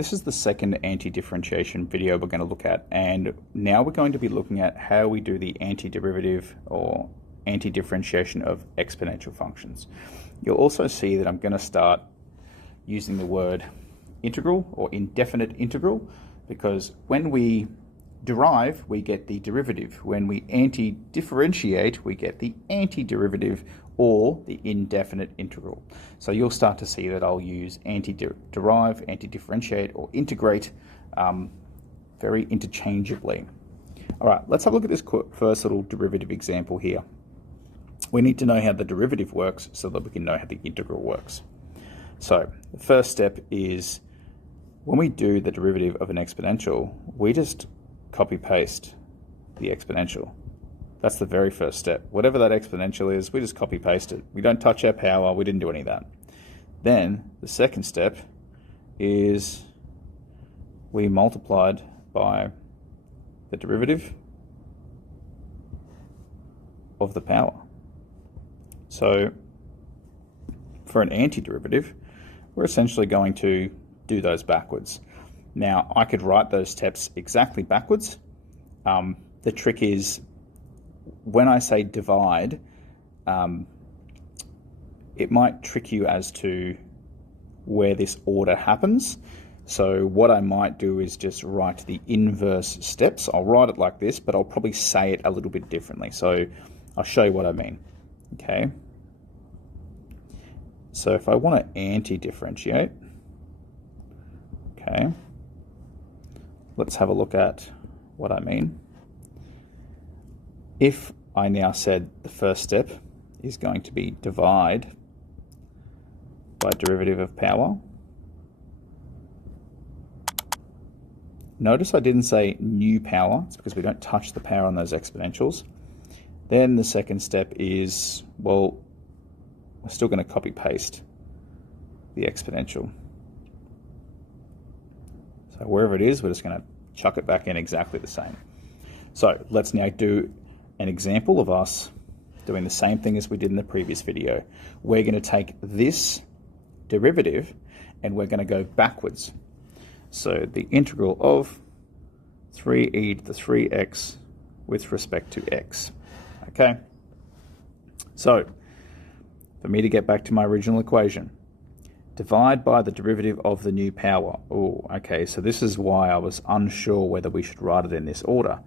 this is the second anti-differentiation video we're going to look at, and now we're going to be looking at how we do the antiderivative or anti-differentiation of exponential functions. You'll also see that I'm going to start using the word integral or indefinite integral, because when we derive, we get the derivative. When we anti-differentiate, we get the antiderivative or the indefinite integral. So you'll start to see that I'll use anti-derive, anti-differentiate, or integrate very interchangeably. All right, let's have a look at this first little derivative example here. We need to know how the derivative works so that we can know how the integral works. So the first step is when we do the derivative of an exponential, we just copy-paste the exponential. That's the very first step. Whatever that exponential is, we just copy-paste it. We don't touch our power, we didn't do any of that. Then the second step is we multiplied by the derivative of the power. So for an antiderivative, we're essentially going to do those backwards. Now, I could write those steps exactly backwards. The trick is when I say divide, it might trick you as to where this order happens. So what I might do is just write the inverse steps. I'll write it like this, but I'll probably say it a little bit differently. So I'll show you what I mean. Okay. So if I want to anti-differentiate, okay, let's have a look at what I mean. If I now said the first step is going to be divide by derivative of power, notice I didn't say new power. It's because we don't touch the power on those exponentials. Then the second step is, well, we're still going to copy paste the exponential. So wherever it is, we're just going to chuck it back in exactly the same. So let's now do an example of us doing the same thing as we did in the previous video. We're going to take this derivative and we're going to go backwards. So the integral of 3e to the 3x with respect to x. Okay, so for me to get back to my original equation, divide by the derivative of the new power. Oh, okay, so this is why I was unsure whether we should write it in this order.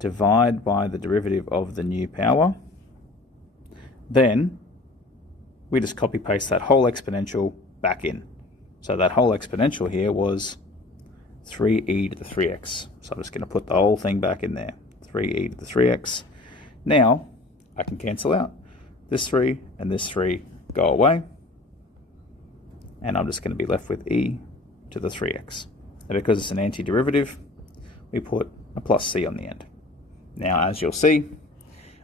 Divide by the derivative of the new power. Then we just copy paste that whole exponential back in. So that whole exponential here was 3e to the 3x. So I'm just going to put the whole thing back in there. 3e to the 3x. Now I can cancel out. This 3 and this 3 go away. And I'm just going to be left with e to the 3x. And because it's an antiderivative, we put a plus c on the end. Now, as you'll see,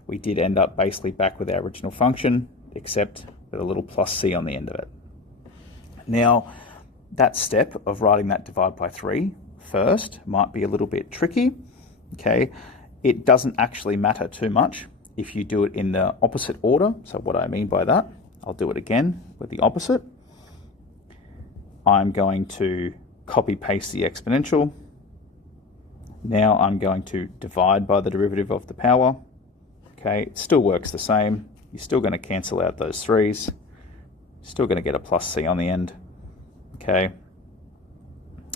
we did end up basically back with our original function, except with a little plus c on the end of it. Now, that step of writing that divide by 3 first might be a little bit tricky. Okay, it doesn't actually matter too much if you do it in the opposite order. So what I mean by that, I'll do it again with the opposite. I'm going to copy paste the exponential. Now I'm going to divide by the derivative of the power. Okay, it still works the same. You're still going to cancel out those 3's. Still going to get a plus c on the end. Okay,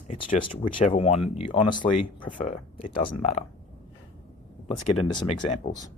it's just whichever one you honestly prefer. It doesn't matter. Let's get into some examples.